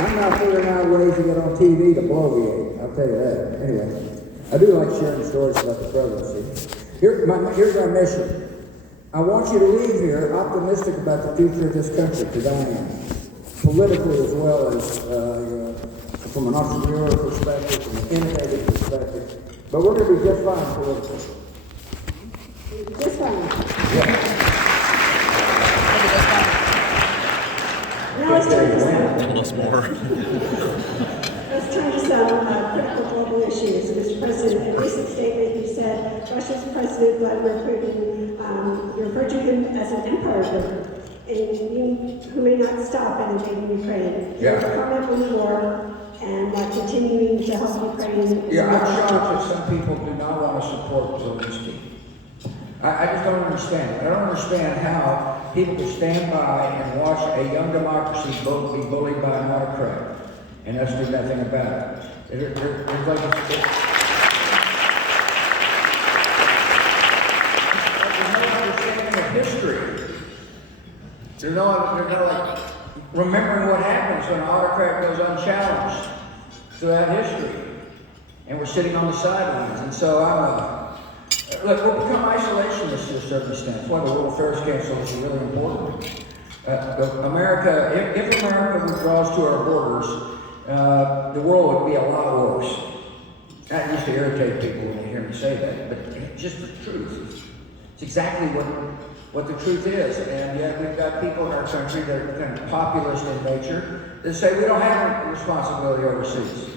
I'm not figuring out ways to get on TV to bloviate, I'll tell you that. Anyway, I do like sharing stories about the presidency. Here's our mission. I want you to leave here optimistic about the future of this country, because I am. Politically as well as from an entrepreneurial perspective, from an innovative perspective. But we're going to be just fine politically. Just fine. Yeah. Now let's turn to some. Plus more. Let's turn to some critical global issues. Mr. President, in a recent statement you said Russia's President Vladimir Putin, you referred to him as an empire builder, and who may not stop at invading Ukraine. Yeah. Comment on the war and continuing to help Ukraine. Yeah, I'm shocked that some people do not want to support Zelensky. I just don't understand. I don't understand how people can stand by and watch a young democracy be bullied by an autocrat and us do nothing about it. There's like no understanding of history. There's no like remembering what happens when an autocrat goes unchallenged throughout history, and we're sitting on the sidelines. And so look, we'll become isolationists to a certain extent. Why the World Affairs Council is really important. America, if America withdraws to our borders, the world would be a lot worse. That used to irritate people when they hear me say that, but it's just the truth. It's exactly what the truth is. And yet we've got people in our country that are kind of populist in nature that say we don't have a responsibility overseas.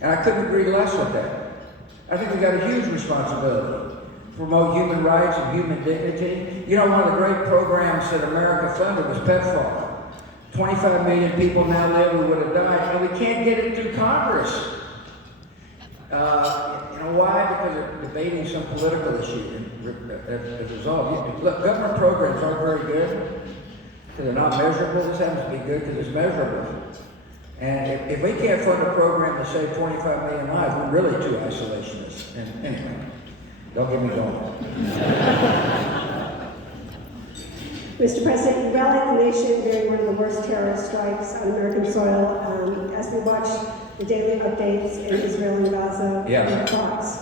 And I couldn't agree less with that. I think we've got a huge responsibility to promote human rights and human dignity. You know, one of the great programs that America funded was PEPFAR. 25 million people now live who would have died, and we can't get it through Congress. You know why? Because they're debating some political issue as a result. Look, government programs aren't very good because they're not measurable. This happens to be good because it's measurable. And if we can't fund a program to save 25 million lives, we're really too isolationist. And anyway, don't get me going. Mr. President, you rallied the nation during one of the worst terrorist strikes on American soil. As we watch the daily updates in Israel and Gaza, Yeah. your thoughts?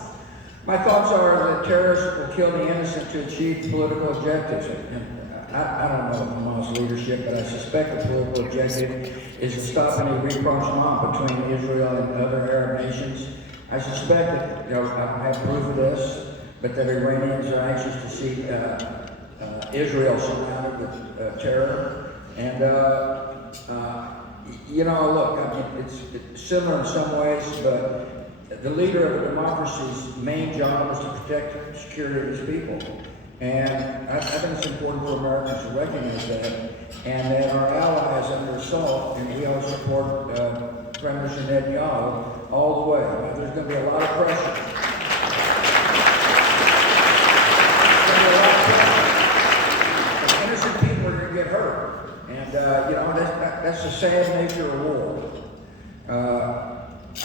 My thoughts are that terrorists will kill the innocent to achieve political objectives. I don't know Hamas leadership, but I suspect the political objective is to stop any rapprochement between Israel and other Arab nations. I suspect that, I have proof of this, but that Iranians are anxious to see Israel surrounded with terror. And, look, I mean, it's similar in some ways, but the leader of a democracy's main job is to protect the security of his people. And I think it's important for Americans to recognize that, and that our allies under assault, and we all support Prime Minister Netanyahu all the way. There's going to be a lot of pressure. Innocent people are going to get hurt, and that's the sad nature of war.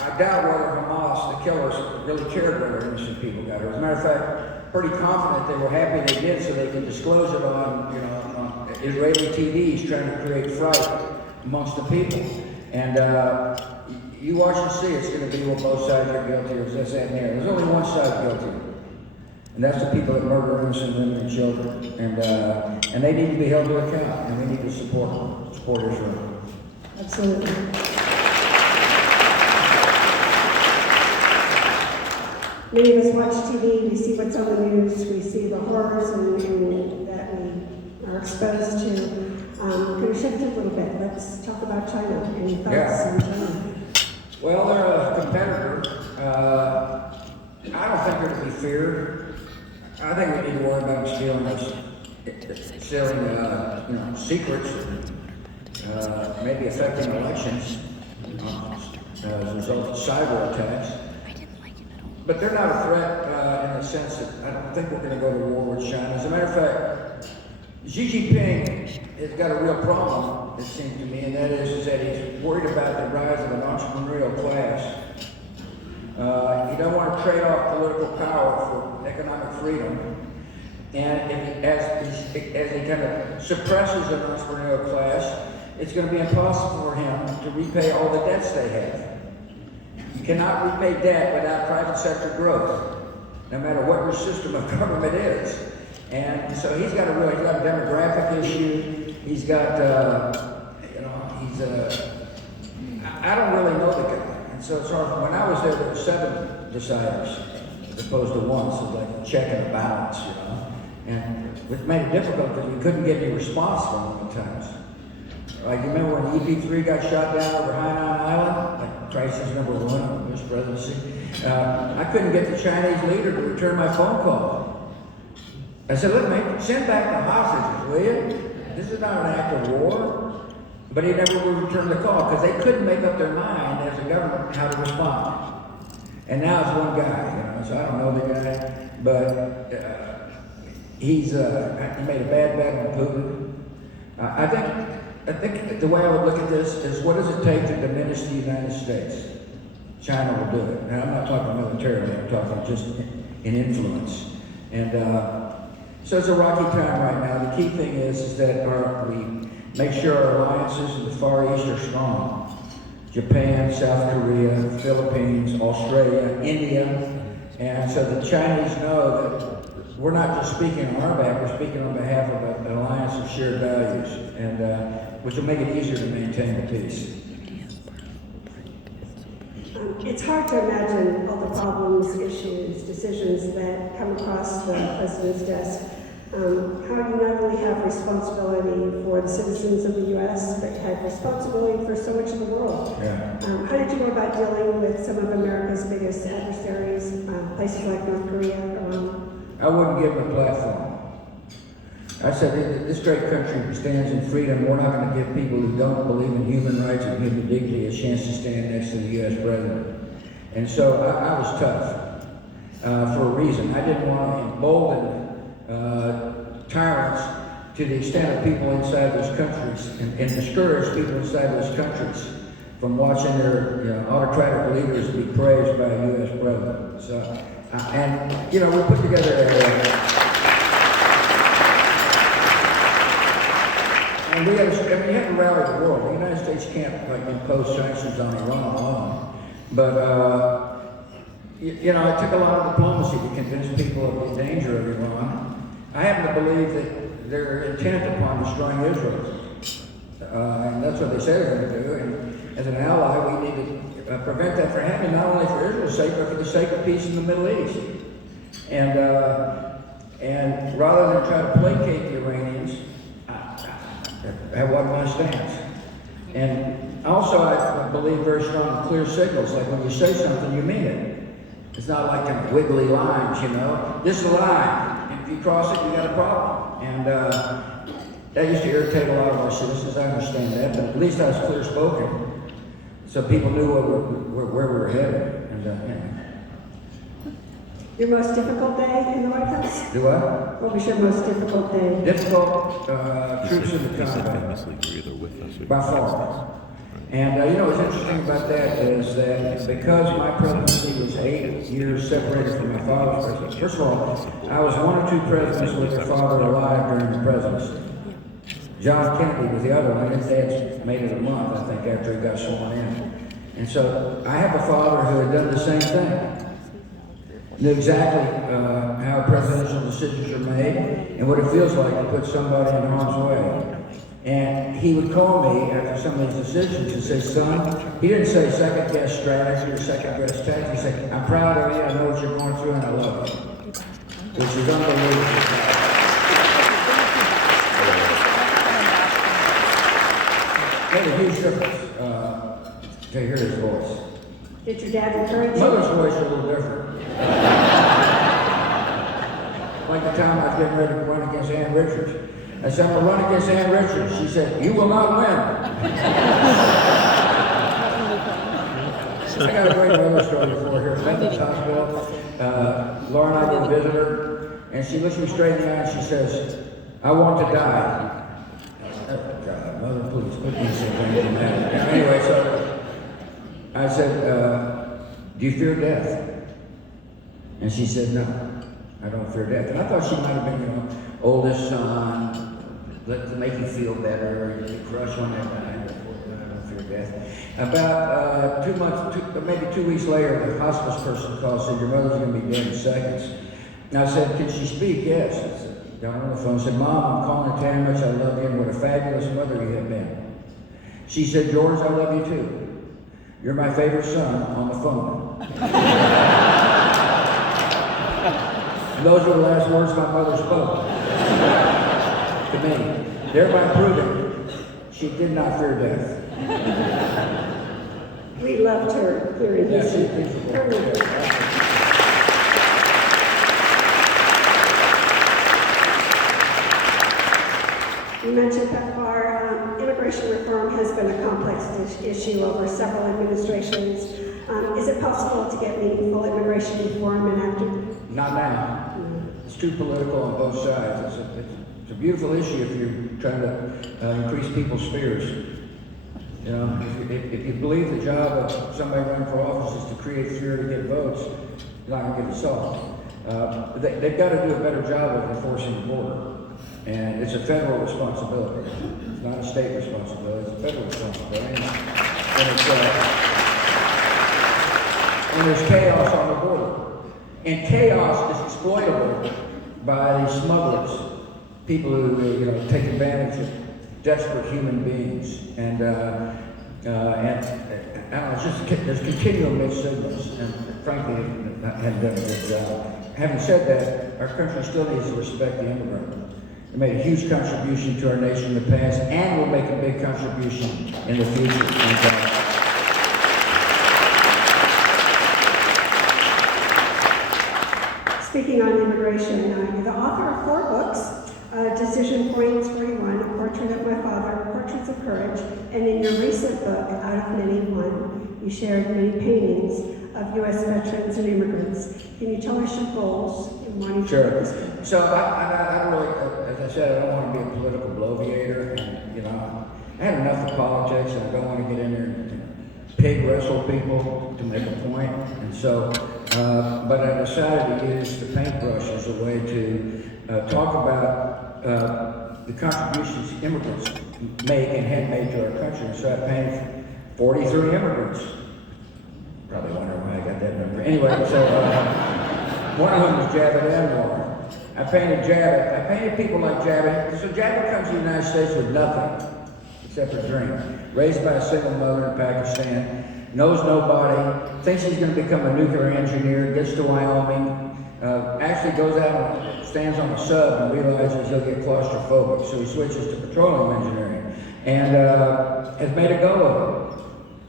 I doubt whether Hamas, the killers, really cared whether innocent people got hurt. As a matter of fact, pretty confident they were happy they did, so they can disclose it on Israeli TVs, trying to create fright amongst the people. And you watch and see, it's going to be what both sides are guilty of, this and there. There's only one side guilty, and that's the people that murder innocent women and children. And they need to be held to account, and we need to support Israel. Absolutely. Many of us watch TV, we see what's on the news, we see the horrors and that we are exposed to. Can we shift a little bit? Let's talk about China. Any thoughts on China? Well, they're a competitor. I don't think they're to be feared. I think we need to worry about stealing secrets, maybe affecting elections as a result of cyber attacks. But they're not a threat in the sense that I don't think we're going to go to war with China. As a matter of fact, Xi Jinping has got a real problem, it seems to me, and that is that he's worried about the rise of an entrepreneurial class. He don't want to trade off political power for economic freedom. And as he kind of suppresses an entrepreneurial class, it's going to be impossible for him to repay all the debts they have. You cannot repay debt without private sector growth, no matter what your system of government is. And so he's got a demographic issue. He's got, I don't really know the guy. And so it's hard. When I was there were 7 deciders, as opposed to one, so like a check and a balance, And it made it difficult because we couldn't get any response from them at times. Like, you remember when EP3 got shot down over Hainan Island? Like, crisis number 1 of the Bush presidency. I couldn't get the Chinese leader to return my phone call. I said, look, mate, send back the hostages, will you? This is not an act of war. But he never would return the call because they couldn't make up their mind as a government how to respond. And now it's one guy, so I don't know the guy, but he made a bad bet on Putin. I think the way I would look at this is, what does it take to diminish the United States? China will do it. And I'm not talking militarily, I'm talking just in influence. And so it's a rocky time right now. The key thing is that we make sure our alliances in the Far East are strong. Japan, South Korea, Philippines, Australia, India. And so the Chinese know that we're not just speaking on our behalf, we're speaking on behalf of an alliance of shared values, and which will make it easier to maintain the peace. It's hard to imagine all the problems, issues, decisions that come across the president's desk. How you not only have responsibility for the citizens of the U.S., but you have responsibility for so much of the world. Yeah. How did you go about dealing with some of America's biggest adversaries, places like North Korea, Iran? I wouldn't give them a platform. I said, this great country stands in freedom. We're not going to give people who don't believe in human rights and human dignity a chance to stand next to the U.S. president. And so I was tough for a reason. I didn't want to embolden tyrants to the extent of people inside those countries and discourage people inside those countries from watching their autocratic leaders be praised by a U.S. president. So, we put together and we have to rally the world. The United States can't impose sanctions on Iran alone. But it took a lot of diplomacy to convince people of the danger of Iran. I happen to believe that they're intent upon destroying Israel. And that's what they say they're going to do. And as an ally, we need to prevent that from happening, not only for Israel's sake, but for the sake of peace in the Middle East. And rather than try to placate the Iranians, that wasn't my stance. And also, I believe very strong in clear signals, like when you say something, you mean it. It's not like kind of wiggly lines, This is a line. If you cross it, you got a problem. And that used to irritate a lot of our citizens. I understand that, but at least I was clear spoken, so people knew where we were headed. And Your most difficult day in the White House? Do what? What was your most difficult day? Difficult, troops in the combat. By far. And what's interesting about that is that because my presidency was 8 years separated from my father's presidency, first of all, I was 1 or 2 presidents with their father alive during the presidency. John Kennedy was the other one. His dad made it a month, I think, after he got sworn in. And so I have a father who had done the same thing. Knew exactly how presidential decisions are made and what it feels like to put somebody in harm's way. And he would call me after some of these decisions and say, son, he didn't say second guess strategy or second guess tactics. He said, I'm proud of you, I know what you're going through, and I love you. Which is unbelievable. Made a huge difference to hear his voice. Did your dad encourage you? Mother's voice is a little different. Like the time I was getting ready to run against Ann Richards. I said, I'm going to run against Ann Richards. She said, you will not win. I got a great weather story for here. At Memphis Hospital, Laura and I go visit her, and she looks me straight in the eye and she says, I want to die. Oh, God, mother, please, put me in something. Anyway, so I said, do you fear death? And she said, no. I don't fear death. And I thought she might have been, oldest son, to make you feel better, you crush when I die. I don't fear death. About 2 months, maybe 2 weeks later, the hospice person called and said, your mother's going to be dead in seconds. And I said, can she speak? Yes. I said, got on the phone, said, Mom, I'm calling to tell you how much I love you and what a fabulous mother you have been. She said, George, I love you too. You're my favorite son on the phone. And those were the last words my mother spoke to me, thereby proving she did not fear death. We loved her hearing this. You mentioned that our immigration reform has been a complex issue over several administrations. Is it possible to get meaningful immigration reform enacted? Not now. It's too political on both sides. It's a beautiful issue if you're trying to increase people's fears. If you believe the job of somebody running for office is to create fear to get votes, you're not going to get it solved. They've got to do a better job of enforcing the border. And it's a federal responsibility. It's not a state responsibility, it's a federal responsibility. And there's chaos on the border. And chaos is exploitable by these smugglers, people who take advantage of desperate human beings. And I don't know, there's continual mixed signals, and frankly, I haven't done a good job. Having said that, our country still needs to respect the immigrant. They made a huge contribution to our nation in the past, and will make a big contribution in the future. Speaking on immigration, you're the author of 4 books, Decision Points 41, A Portrait of My Father, Portraits of Courage, and in your recent book, Out of Many One, you shared many paintings of U.S. veterans and immigrants. Can you tell us your goals in wanting to Sure. write this book? So I don't really, as I said, I don't want to be a political bloviator, and I had enough of politics, and I don't want to get in there and pig wrestle people to make a point. And so, but I decided to use the paintbrush as a way to talk about the contributions immigrants make and had made to our country. So I painted 43 immigrants. Probably wondering why I got that number. Anyway, so one of them was Javed Anwar. I painted Javed. I painted people like Javed. So Javed comes to the United States with nothing except a dream. Raised by a single mother in Pakistan, knows nobody, thinks he's going to become a nuclear engineer, gets to Wyoming, actually goes out and stands on a sub and realizes he'll get claustrophobic, so he switches to petroleum engineering and has made a go of it,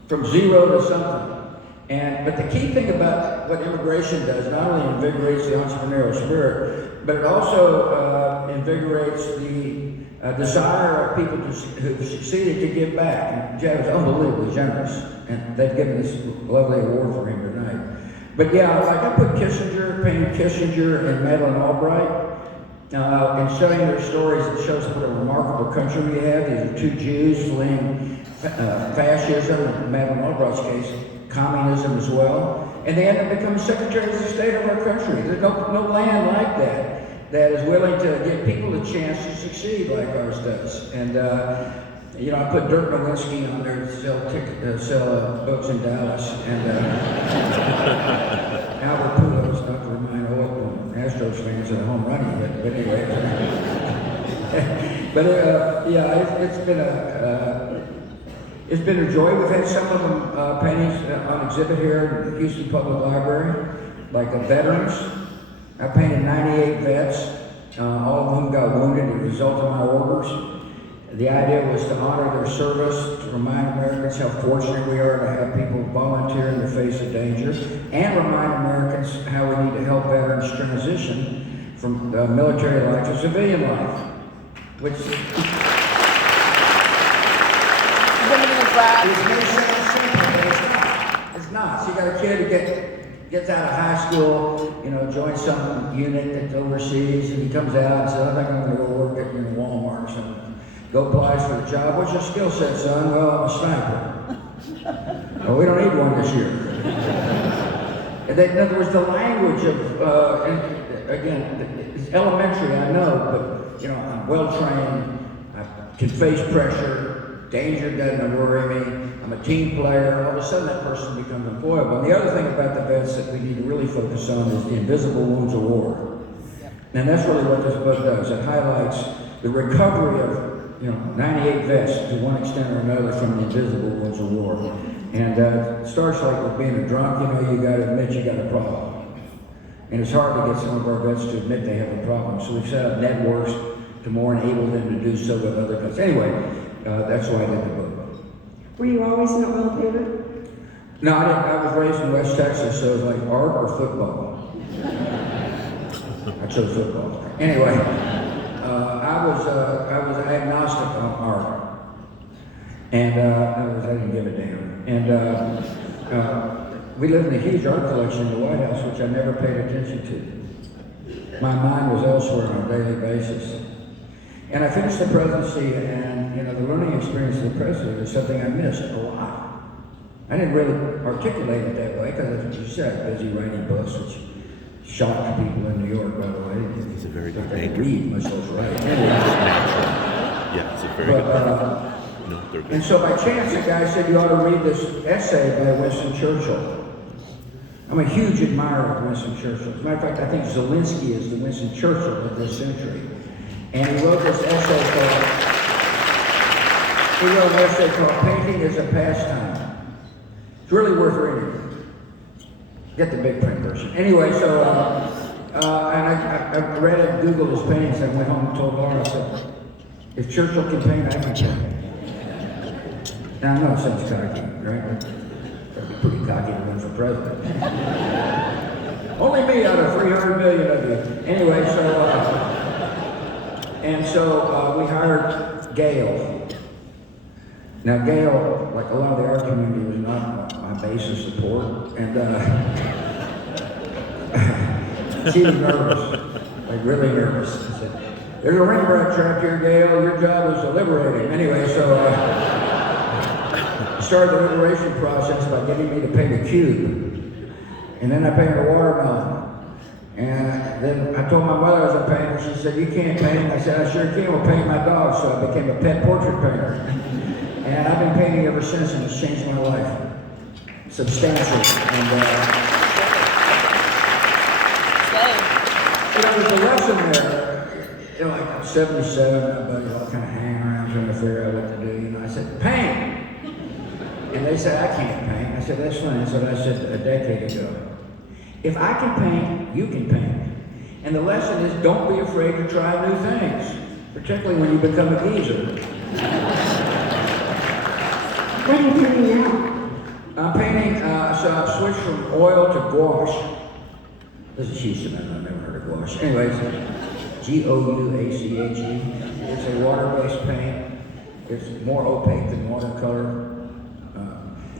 from zero to something. But the key thing about what immigration does, not only invigorates the entrepreneurial spirit, but it also invigorates the desire of people who've succeeded to give back. And Jack is unbelievably generous, and they've given this lovely award for him tonight. But yeah, like I put painted Kissinger and Madeleine Albright, and showing their stories, it shows what a remarkable country we have. These are 2 Jews fleeing fascism, in Madeleine Albright's case, communism as well, and they end up becoming secretaries of state of our country. There's no land like that is willing to give people a chance to succeed like ours does. And I put Dirk Nowitzki on there to sell books in Dallas, and Albert Pujols, not to remind old Astros fans of the home run yet, but anyway. It's been a joy. We've had some of them paintings on exhibit here at Houston Public Library, like veterans. I painted 98 vets, all of whom got wounded as a result of my orders. The idea was to honor their service, to remind Americans how fortunate we are to have people volunteer in the face of danger, and remind Americans how we need to help veterans transition from military life to civilian life, which it may sound simple, but it's not. So you got a kid who gets out of high school, joins some unit that's overseas, and he comes out and says, I think I'm going to go work at Walmart or something. Go applies for the job. What's your skill set, son? Well, I'm a sniper. Well, we don't need one this year. In other words, the language of, and again, it's elementary, I know, but, you know, I'm well-trained, I can face pressure, danger doesn't worry me, I'm a team player, all of a sudden that person becomes employable. And the other thing about the vets that we need to really focus on is the invisible wounds of war. And that's really what this book does. It highlights the recovery of, you know, 98 vets to one extent or another from the invisible wounds of war. And it starts like with being a drunk, you know, you gotta admit you got a problem. And it's hard to get some of our vets to admit they have a problem. So we've set up networks to more enable them to do so with other vets. Anyway, that's why I did the book. Were you always an oil painter? No, I didn't. I was raised in West Texas, so it was like art or football. I chose football. Anyway, I was agnostic on art. And I didn't give a damn. And we lived in a huge art collection in the White House, which I never paid attention to. My mind was elsewhere on a daily basis. And I finished the presidency, and you know, the learning experience of the president is something I missed a lot. I didn't really articulate it that way, because as you said, I was busy writing books, which shocked people in New York, by the way. He's a very good They painter. read, much less write. Yeah, he's a very good painter. No, they're And good. so by chance, a guy said, you ought to read this essay by Winston Churchill. I'm a huge admirer of Winston Churchill. As a matter of fact, I think Zelensky is the Winston Churchill of this century. And he wrote this essay called Painting as a Pastime. It's really worth reading. Get the big print version. Anyway, so, and I read it, Googled his paintings, and went home and told Laura, I said, if Churchill can paint, I can paint. Now, I know it sounds cocky, right? Gotta be pretty cocky to run for president. Only me out of 300 million of you. Anyway, so we hired Gail. Now, Gail, like a lot of the art community, was not my base of support, and she was nervous, like really nervous. I said, there's a Rembrandt trapped here, Gail. Your job is to liberate him. Anyway, so started the liberation process by getting me to paint a cube. And then I painted a watermelon. And then I told my mother I was a painter. She said, you can't paint. I said, I sure can. We'll paint my dog. So I became a pet portrait painter. And I've been painting ever since, and it's changed my life substantially. And you know, there's a lesson there. You know, like I'm 77, my buddies all kind of hanging around trying to figure out what to do. You know, I said, paint. And they said, I can't paint. I said, that's fine. That's what I said a decade ago. If I can paint, you can paint. And the lesson is, don't be afraid to try new things, particularly when you become a geezer. What are you painting now? I'm painting, so I've switched from oil to gouache. This is Houston, I've never heard of gouache. Anyways, Gouache. It's a water-based paint. It's more opaque than watercolor.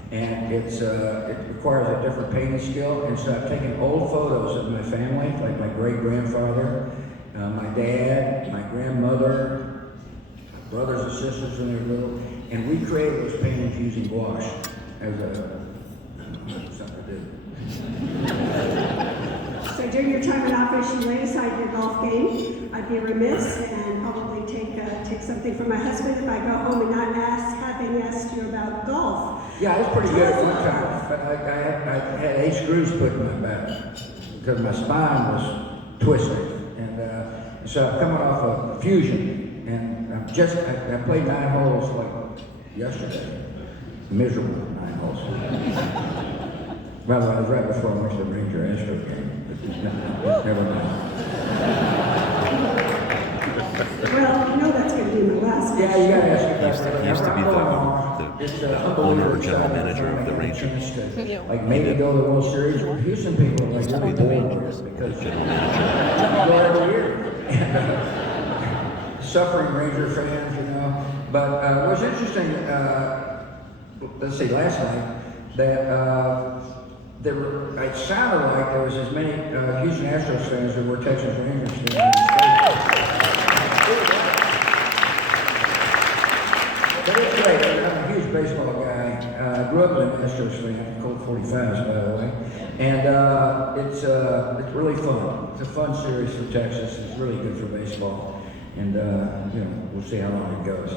And it requires a different painting skill. And so I've taken old photos of my family, like my great-grandfather, my dad, my grandmother, my brothers and sisters when they were little, and recreated those paintings using gouache as something to do. So during your time in office, you laid aside your golf game. I'd be remiss and probably take something from my husband if I go home and not having asked you about golf. Yeah, I was pretty good at one time, but I had 8 screws put in my back because my spine was twisted. And so I'm coming off a fusion, and I played 9 holes like yesterday. Miserable 9 holes. Well, I was right before I went to the Ranger Astro game, but never mind. Well, you know that's going to be my last Yeah, you gotta ask about that. He used to be the owner or general manager of the Rangers. Like maybe go to the World Series. Houston people are like really bored with it because you go every year. Suffering Ranger fans, you know. But it was interesting. Let's see, last night that it sounded like there was as many Houston Astros fans as were Texas Rangers fans in the state. But it's great. I'm a huge a baseball guy. Grew up an Astros fan, Colt 45s, by the way. And it's really fun. It's a fun series for Texas. It's really good for baseball. And, we'll see how long it goes.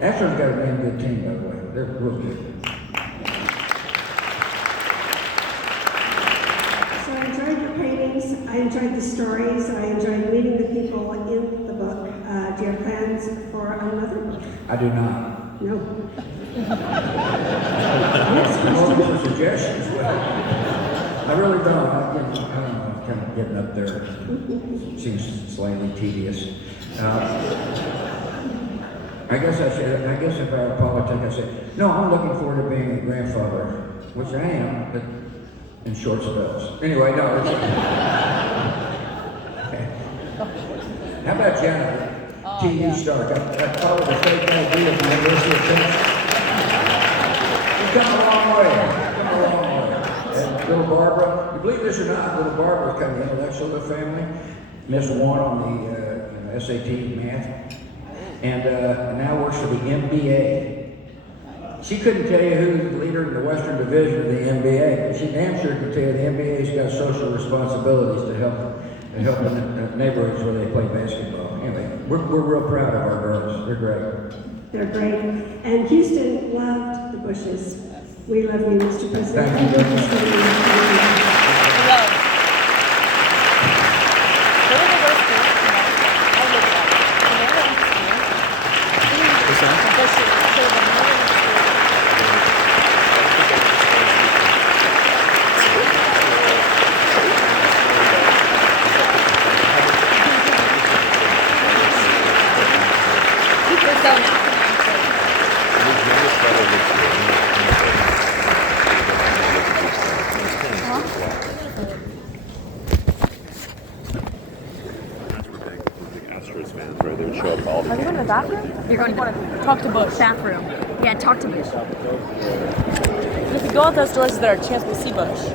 Astros got a damn good team, by the way. They're real good. So I enjoyed your paintings, I enjoyed the stories, I enjoyed meeting the people in the book. Do you have plans for another book? I do not. No. Next I'm question. open for suggestions, but I really don't. I don't know, kind of getting up there. Seems slightly tedious. I guess if I were politic, I'd say, no, I'm looking forward to being a grandfather, which I am, but in short spells. Anyway, no. Okay. How about Jenna, TV star? Got followed the fake ID of the University of Texas. She's come a long way. And little Barbara, you believe this or not, little Barbara's kind of intellectual of the family. Miss one on the SAT math. And now works for the NBA. She couldn't tell you who's the leader in the Western Division of the NBA, but she damn sure can tell you the NBA's got social responsibilities to help the neighborhoods where they play basketball. Anyway, we're real proud of our girls. They're great. They're great. And Houston loved the Bushes. We love you, Mr. President. Thank you very much. for spending this time. Are you going to the bathroom? You're going to talk to Bush. Bathroom. Yeah, talk to Bush. If you go out those doors, is there a chance we'll see Bush?